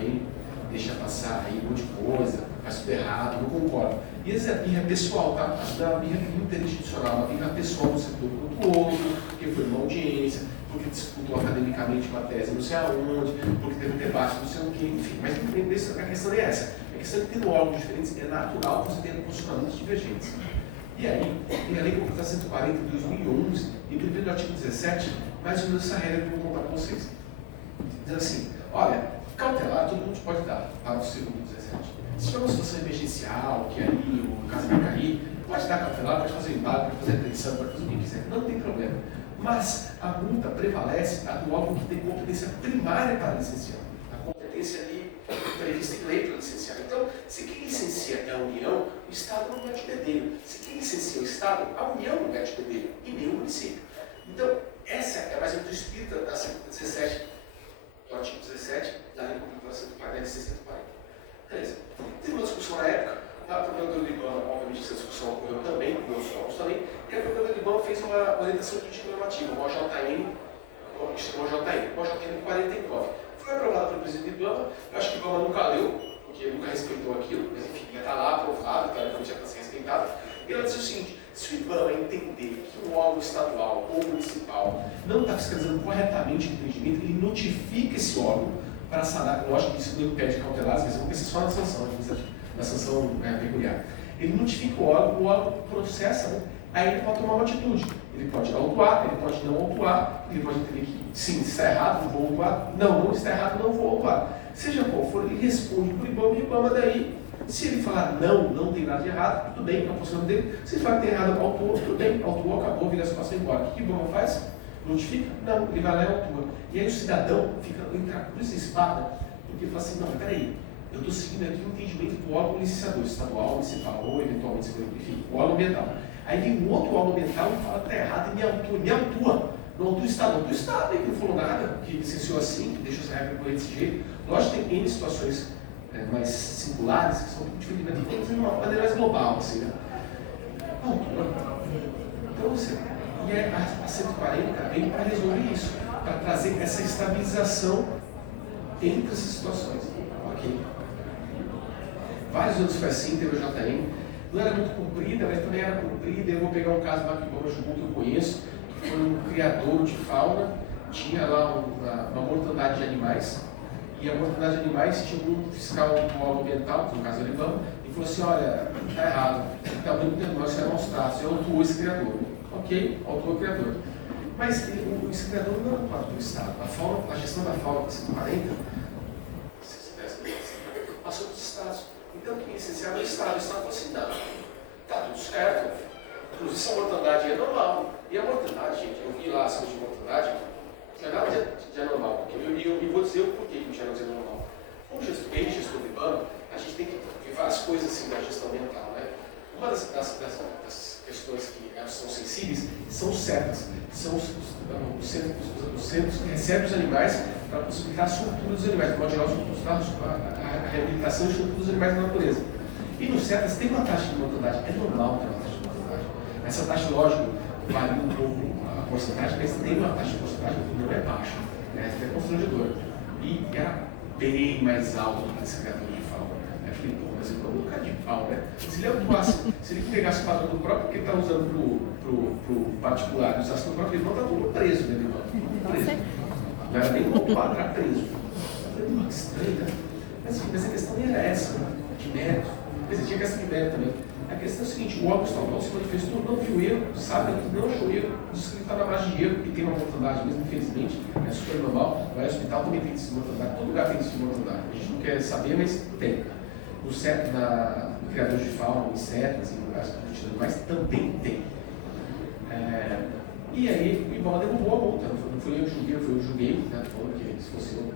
vem, deixa passar aí um monte de coisa, faz tudo errado, não concordo. E às vezes a birra é pessoal, tá? Às vezes a birra é interinstitucional, uma birra pessoal do setor contra o outro, porque foi uma audiência, porque disputou academicamente uma tese não sei aonde, porque teve um debate não sei o quê, enfim. Mas a questão é essa. A questão é que tendo órgãos diferentes, é natural você ter posicionamentos divergentes. E aí, tem a Lei Complementar 140 de 2011, e prevê no artigo 17, mais ou menos essa regra que eu vou contar para vocês. Dizendo assim, olha, cautelar todo mundo pode dar, para o segundo 17. Se tiver uma situação emergencial, que aí o caso vai cair, pode dar cautelar, pode fazer embargo, pode fazer apreensão, pode fazer o que quiser, não tem problema. Mas a multa prevalece a do órgão que tem competência primária para licenciar. A competência ali prevista em lei para licenciar. Então, se quem licencia é a União, o Estado não mete bedelho. Se quem licencia o Estado, a União não mete bedelho, e nem o município. Então, essa é mais ou menos o espírito da 117, do artigo 17, da Lei Complementar 140 e 640. Beleza. Teve uma discussão na época, a Procuradora do IBAMA, obviamente essa discussão ocorreu também, com meus órgãos também, e a Procuradora do IBAMA fez uma orientação jurídica normativa, o OJN 49. Foi aprovado pelo presidente do IBAMA, eu acho que o IBAMA nunca leu, porque ele nunca respeitou aquilo, mas enfim, ia estar lá aprovado, teoricamente já está sendo respeitado. E ela disse o seguinte: se o IBAMA entender que um órgão estadual ou municipal não está fiscalizando corretamente o empreendimento, ele notifica esse órgão para sanar. Lógico que isso não impede cautelar, às vezes vão pensar só na sanção, na sanção peculiar. Ele notifica o órgão processa, né? Aí ele pode tomar uma atitude. Ele pode autuar, ele pode não autuar, ele pode entender que sim, está errado, vou autuar. Não está errado, não vou autuar. Seja qual for, ele responde para o IBAMA e o IBAMA daí, se ele falar não tem nada de errado, tudo bem, é o posicionamento dele. Se ele falar que tem errado, autuou, tudo bem, autuou, acabou, vira a situação e embora. O que o IBAMA faz? Notifica? Não, ele vai lá e autua. E aí o cidadão fica entre a cruz e a espada, porque ele fala assim, não, peraí, eu estou seguindo aqui o entendimento do órgão licenciador, estadual, municipal, ou eventualmente, enfim, o órgão ambiental. Aí vem um outro órgão ambiental e fala que está errado e me autua. Não autua o Estado, não autua o Estado, ele não falou nada, que licenciou assim, que deixou essa regra correr desse jeito. Lógico que tem N situações mais singulares, que são diferentes, mas de uma maneira mais global, assim, né? Autua. Então, assim, e a 140 vem para resolver isso, para trazer essa estabilização entre essas situações. Ok. Vários anos foi assim, teve o JN, não era muito comprida, mas também era comprida. Eu vou pegar um caso lá que o Bama que eu conheço, que foi um criador de fauna, tinha lá uma mortandade de animais, e a mortandade de animais tinha um fiscal do órgão ambiental, que no caso era o IBAMA, e falou assim, olha, está errado, está muito tempo, nós será maus tratos, eu autuou esse criador. Ok, autuou o criador. Mas esse criador não é parte do Estado. A gestão da fauna da 140, passou dos Estados. Então, quem licenciava é o Estado. O Estado falou assim, não, está tudo certo. Inclusive, essa mortandade é normal. E a mortandade, gente, eu vi lá a saúde de mortandade, não é nada de anormal. Eu vou dizer o porquê que não tinha nada de anormal. Como gestor do IBAMA, a gente tem que ver várias coisas assim da gestão ambiental, né? Uma das questões que são sensíveis são setas, são os centros que recebem os animais para possibilitar a soltura dos animais, de modo geral, a reabilitação e soltura dos animais na natureza. E nos setas tem uma taxa de mortandade, é normal ter uma taxa de mortandade. Essa taxa, lógico, varia um pouco a porcentagem, mas tem uma taxa de porcentagem que não é baixa, né? É constrangedora. E era bem mais alta do que esse criador de fauna. Eu falei, pô, mas ele é um cara de pau, né? Se ele autuasse, se ele pegasse o padrão do próprio que ele está usando pro particular e usasse no próprio, ele não está todo preso, né, irmão? Preso. Não era nem autuado, era preso. Eu falei, pô, que estranho, né? Mas a questão nem era essa, né? De mérito. Quer dizer, tinha questão de mérito também. A questão é o seguinte, o órgão estadual se manifestou, não viu erro, sabe que não achou erro, disse que ele está na margem de erro, que tem uma mortandade mesmo, infelizmente, é super normal. Vai ao hospital também tem esse mortandade, todo lugar tem esse mortandade. A gente não quer saber, mas tem. No criador de fauna, insetos, em lugares de animais, também tem. E aí o IBAMA derrubou a multa, não foi eu que julguei, foi eu que julguei, né? Falando que se fosse eu,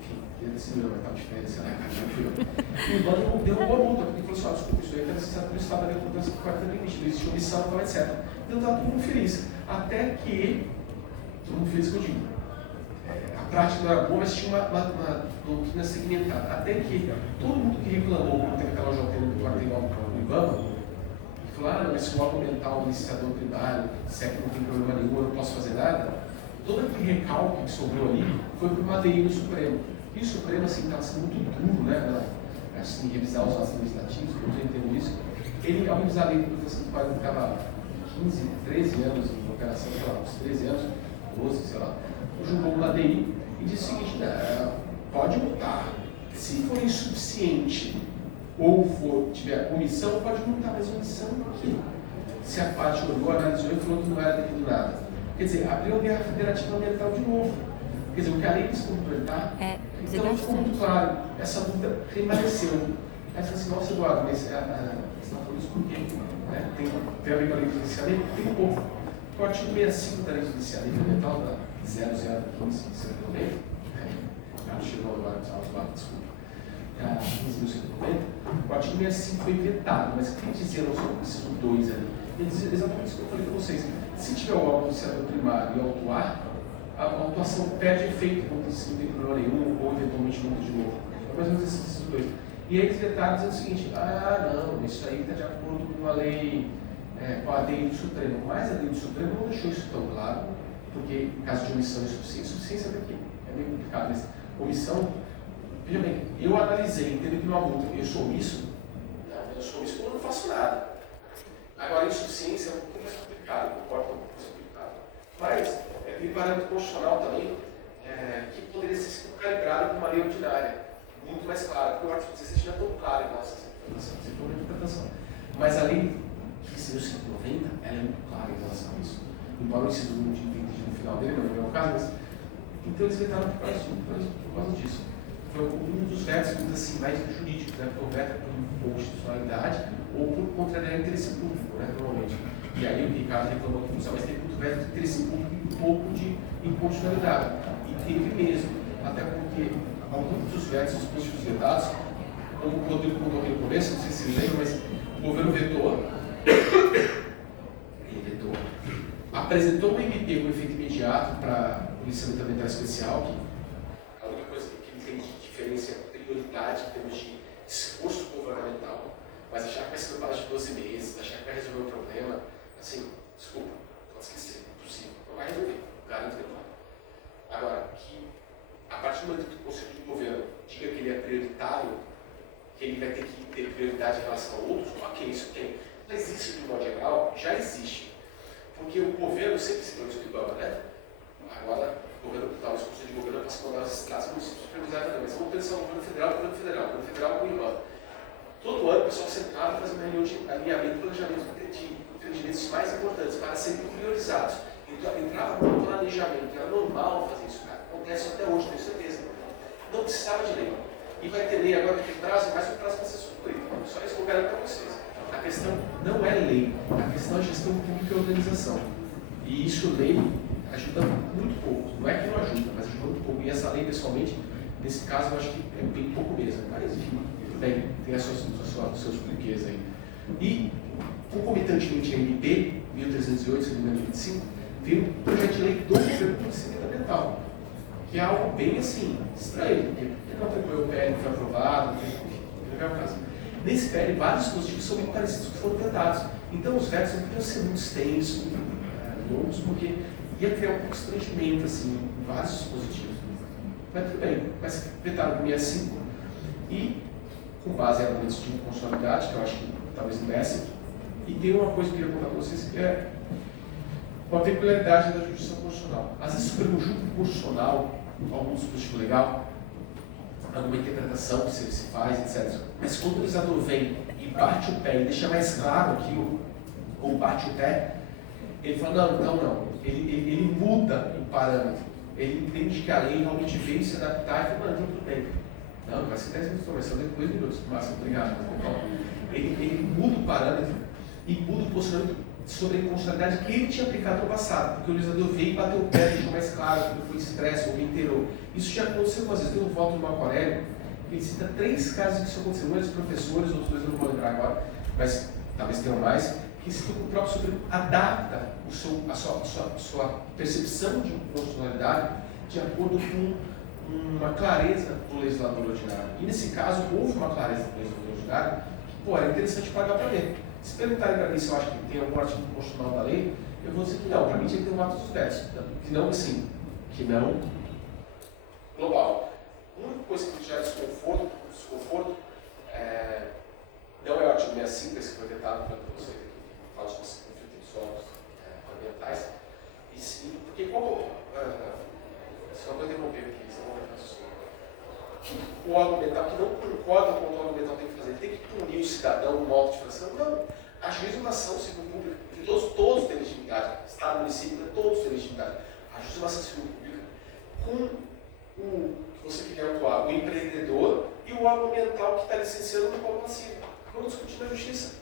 enfim, ia decidir, não estava de férias, sei lá, não fui eu. E o IBAMA derrubou a multa, porque falou assim, desculpa, isso aí está necessário pelo Estado da República do quarto limite, não existe omissão, etc. Então estava todo mundo feliz, até que, todo mundo feliz que eu digo, a prática não era boa, mas tinha uma doutrina segmentada, até que todo mundo que reclamou quando teve aquela JN do quartel do IBAMA, claro, esse órgão ambiental, iniciador primário, se é que não tem problema nenhum, eu não posso fazer nada, todo aquele recalque que sobrou ali foi para uma ADI no Supremo. E o Supremo, assim, estava sendo muito duro, né, assim, revisar os atos legislativos, eu não entendo isso. Ele, ao revisar a lei de proteção do pai, estava 15, 13 anos em operação, sei lá, uns 13 anos, 12, sei lá, julgou uma ADI e disse o seguinte, pode multar. Se for insuficiente ou tiver omissão, pode multar, mas omissão aqui. Se a parte olhou, analisou e falou que não era devido nada. Quer dizer, abriu a guerra federativa ambiental de novo. Quer dizer, o que a lei quis complementar, então ficou muito claro, essa dúvida permaneceu. Aí você fala assim, nossa, Eduardo, mas você está falando isso por quê? Né? Tem a ver com a lei judicial? Tem um pouco. O artigo 65 da lei judicial ambiental, da 0015, se eu não me engano, não chegou agora, desculpa. 15.190, o artigo 65 foi vetado, mas o que diziam sobre o inciso 2 ali? Ele diz exatamente isso que eu falei para vocês. Se tiver o órgão iniciador primário e autuar, a autuação perde efeito quando se não tem problema nenhum, ou eventualmente multa de novo. É mais ou menos esses dois. E aí eles vetaram dizendo o seguinte, não, isso aí está de acordo com a lei, com a lei do Supremo. Mas a lei do Supremo não deixou isso tão claro, porque em caso de omissão e insuficiência daqui é meio complicado, mas omissão. Veja bem, eu analisei, entendo que não há multa. Eu sou omisso? Não, eu sou omisso porque eu não faço nada. Agora, a insuficiência é um pouco mais complicado, eu concordo com um pouco mais complicado. Mas, tem parâmetro constitucional também, que poderia ser calibrado com uma lei ordinária, muito mais clara, porque o artigo 17 não é tão claro em relação a essa interpretação, se for uma interpretação. Mas a lei que saiu 190, ela é muito clara em relação a isso. Embora o inciso não tinha entendido no final dele, não é o caso, mas. Então, eles vetaram por causa disso. Foi um dos vetos assim, mais jurídicos, né? Porque o veto é por inconstitucionalidade ou por contrariar interesse público, né? Normalmente. E aí o Ricardo reclamou que não, mas tem muito veto de interesse público e um pouco de inconstitucionalidade. E teve mesmo, até porque alguns dos vetos, os positivos vetados, como o Rodrigo contou aqui no começo, não sei se vocês lembram, mas o governo vetou, ele vetou, apresentou um MP com efeito imediato para o policiamento ambiental especial, que a única coisa que ele tem de diferença é prioridade em termos de esforço governamental, mas achar que vai ser no prazo de 12 meses, achar que vai resolver o problema, assim, desculpa, pode esquecer, impossível, não vai resolver, garanto que não vai. Agora, que a partir do momento que o Conselho de Governo diga que ele é prioritário, que ele vai ter que ter prioridade em relação a outros, ok, isso tem. Mas isso, de modo geral, já existe. Porque o governo sempre se produz do IBAMA, né? Agora, o governo, talvez o Conselho de Governo possa mandar os estados municípios supervisionar também, mas vamos pensar no governo federal com o IBAMA. Todo ano o pessoal sentava e fazia uma reunião de alinhamento e planejamento de empreendimentos mais importantes para serem priorizados. Então, entrava no planejamento, era normal fazer isso, cara. Acontece até hoje, tenho certeza. Não precisava de lei. E vai ter lei agora que prazo, mas o prazo vai ser suprido. Só isso que eu garanto para vocês. A questão não é lei, a questão é gestão pública e organização. E isso, lei, ajuda muito pouco. Não é que não ajuda, mas ajuda muito pouco. E essa lei, pessoalmente, nesse caso, eu acho que é bem pouco mesmo. Mas, enfim, tudo bem, tem os seus porquês aí. E, concomitantemente, a MP 1308, se não me engano, 25, veio um projeto de lei do governo do licenciamento ambiental, que é algo bem assim, estranho, porque ele não acompanhou o PL, foi aprovado, enfim, não é o caso. Nesse PL, vários dispositivos são bem parecidos que foram vetados. Então, os vetos não podiam ser muito extensos, longos, porque ia criar um pouco de constrangimento, assim, em vários dispositivos. Mas tudo bem, mas vetaram o 65 e, com base em argumentos de inconstitucionalidade, que eu acho que talvez não desse, e tem uma coisa que eu queria contar para vocês, que é uma peculiaridade da justiça constitucional. Às vezes, o Supremo julga constitucional, algum dispositivo legal, alguma interpretação que se faz, etc. Mas quando o legislador vem e bate o pé e deixa mais claro aquilo, ou bate o pé, ele fala, não. Ele muda o parâmetro. Ele entende que a lei realmente veio se adaptar e fala, tudo bem. Não, vai ser 10 minutos, vai ser 2 minutos, máximo, obrigado. Ele muda o parâmetro e muda o posicionamento sobre a inconstitucionalidade que ele tinha aplicado no passado, porque o legislador veio e bateu o pé, deixou mais claro, que foi expresso ou reiterou. Isso já aconteceu algumas vezes. Tem um voto do Marco Aurélio, que ele cita 3 casos em que isso aconteceu. Um é dos professores, outros 2 eu não vou lembrar agora, mas talvez tenham mais, que citam que o próprio Supremo adapta a sua percepção de inconstitucionalidade de acordo com uma clareza do legislador ordinário. E nesse caso, houve uma clareza do legislador ordinário que, era interessante pagar para ver. Se perguntarem para mim se eu acho que tem algum artigo constitucional da lei, eu vou dizer que não. Para mim tinha que ter um ato dos vetos. Que não, assim, que não global. A única coisa que gera desconforto não é o artigo 65, esse que foi tentado para vocês aqui, que fala de conflito de solos ambientais, e sim, porque só vou interromper aqui, senão vou ficar o órgão ambiental que não concorda com o que o órgão ambiental tem que fazer, tem que punir o cidadão numa autodifração? Não. A juíza é uma ação civil pública, que todos têm legitimidade, Estado, município, todos têm legitimidade. A juíza é uma ação civil pública com o que você quer atuar, o empreendedor e o órgão ambiental que está licenciando no qual passivo. Vamos discutir na justiça.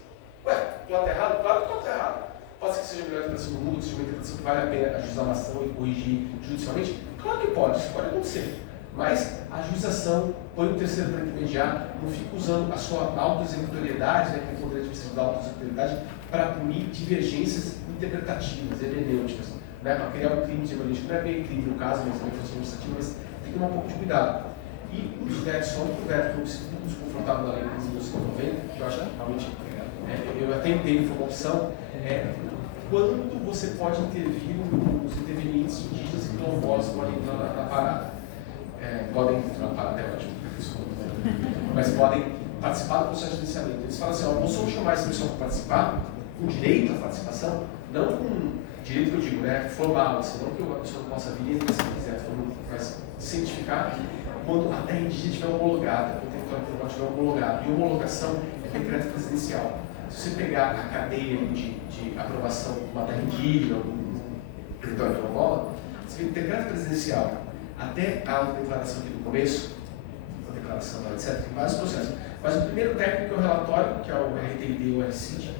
Ué, tu está errado? Claro que tu está errado. Pode ser que seja a melhor interpretação do mundo, que seja uma interpretação que vale a pena ajuizar uma ação e corrigir judicialmente? Claro que pode, isso pode acontecer. Mas a juização põe o terceiro para intermediar, não fica usando a sua autoexecutoriedade, né, que é o poder administrativo da autoexecutoriedade, para punir divergências interpretativas, hermenêuticas, né, para criar um crime de hermenêutica. Não é bem crime no caso, mas também função administrativa, mas tem que tomar um pouco de cuidado. E os vetos, só um veto que eu me sinto muito desconfortável na lei de 1990, que eu acho que realmente, eu até entendo, foi uma opção, quando você pode intervir, os intervenientes indígenas e quilombolas podem entrar na parada. Podem entrar na parada, é ótimo, mas podem participar do processo de licenciamento. Eles falam assim, ó, nós vamos chamar essa pessoa para participar, com direito à participação, não com direito que eu digo, né, formal, assim, não que a pessoa não possa vir e se quiser, mas cientificar, quando a terra indígena estiver homologada, o território tribal estiver homologado. E homologação é decreto presidencial. Se você pegar a cadeia de aprovação de uma terra indígena, um território quilombola, você vê decreto presidencial até a declaração aqui do começo, a declaração, etc., tem vários processos. Mas o primeiro técnico é o relatório, que é o RTID ou RCID,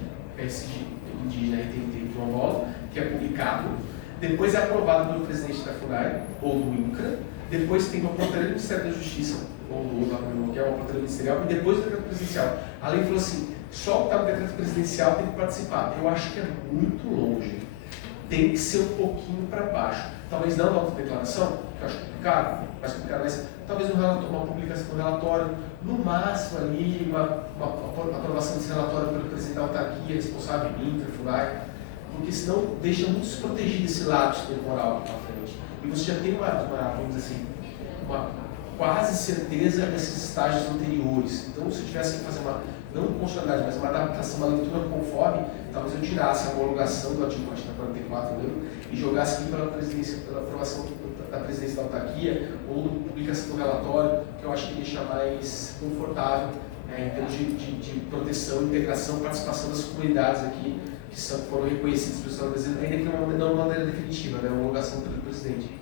indígena RTID quilombola, que é publicado. Depois é aprovado pelo presidente da FUNAI ou do INCRA. Depois tem uma portaria do Ministério da Justiça, ou do outro, que é uma portaria ministerial, e depois o decreto presidencial. A lei falou assim, só o que está no decreto presidencial tem que participar. Eu acho que é muito longe. Tem que ser um pouquinho para baixo. Talvez não na autodeclaração, que eu acho complicado, mas talvez uma publicação do relatório, no máximo ali, uma aprovação desse relatório pelo presidente da autarquia, responsável INCRA, FUNAI, porque senão deixa muito desprotegido esse lapso temporal para frente. E você já tem vamos dizer assim, uma quase certeza desses estágios anteriores. Então, se eu tivesse que fazer não constitucionalidade, mas uma adaptação, uma leitura conforme, talvez eu tirasse a homologação do artigo 44 e jogasse aqui pela aprovação da presidência da autarquia ou publicação do relatório, que eu acho que deixa mais confortável em termos de proteção, integração, participação das comunidades aqui, que foram reconhecidas pelo Estado brasileiro, ainda que não de maneira definitiva, né, a homologação pelo presidente.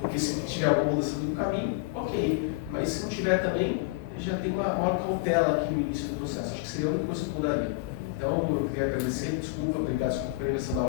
Porque se tiver alguma mudança do caminho, ok. Mas se não tiver também, já tem uma maior cautela aqui no início do processo. Acho que seria a única coisa que mudaria. Então, eu queria agradecer, desculpa pela invenção da